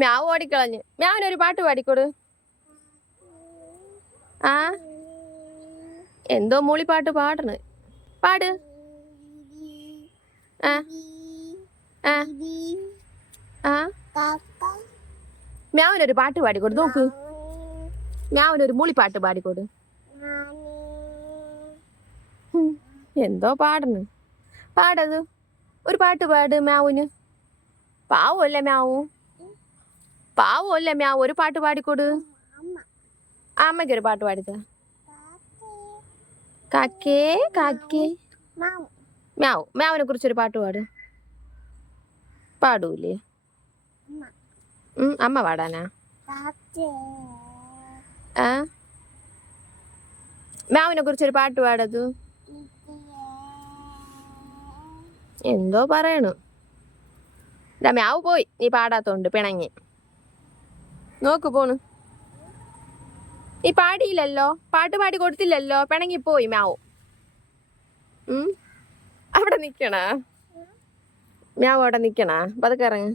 മ്യാവ് ഓടിക്കളഞ്ഞ്. മ്യാവിനൊരു പാട്ട് പാടിക്കൊടു. ആ എന്തോ മൂളിപ്പാട്ട് പാടണ്. പാട്. ആ ആ ആ മ്യാവിനൊരു പാട്ട് പാടിക്കൊടു. നോക്ക്, മ്യാവിനൊരു മൂളിപ്പാട്ട് പാടിക്കൊടു. എന്തോ പാടണ്. പാടത്, ഒരു പാട്ട് പാട് മ്യാവിന്. പാവല്ലേ മ്യാവു, പാവല്ലേ മ്യാവ്, ഒരു പാട്ട് പാടിക്കൊടു. അമ്മയ്ക്കൊരു പാട്ട് പാടിത്ത. കാക്കേ കാക്കേ മ്യാവ്, മ്യാവിനെ കുറിച്ചൊരു പാട്ട് പാട്. പാടൂലേ? അമ്മ പാടാനാ? ആ മ്യാവിനെ കുറിച്ചൊരു പാട്ട് പാടത്. എന്തോ പറയണു. മ്യാവ് പോയി, നീ പാടാത്തോണ്ട് പിണങ്ങി. നോക്ക് പോണ്. നീ പാടിയില്ലല്ലോ, പാട്ട് പാടി കൊടുത്തില്ലല്ലോ, പിണങ്ങിപ്പോയി മ്യാവ്. അവിടെ നിക്കണ മ്യാവ്, അവിടെ നിക്കണ പതുക്കെ ഇറങ്ങ്.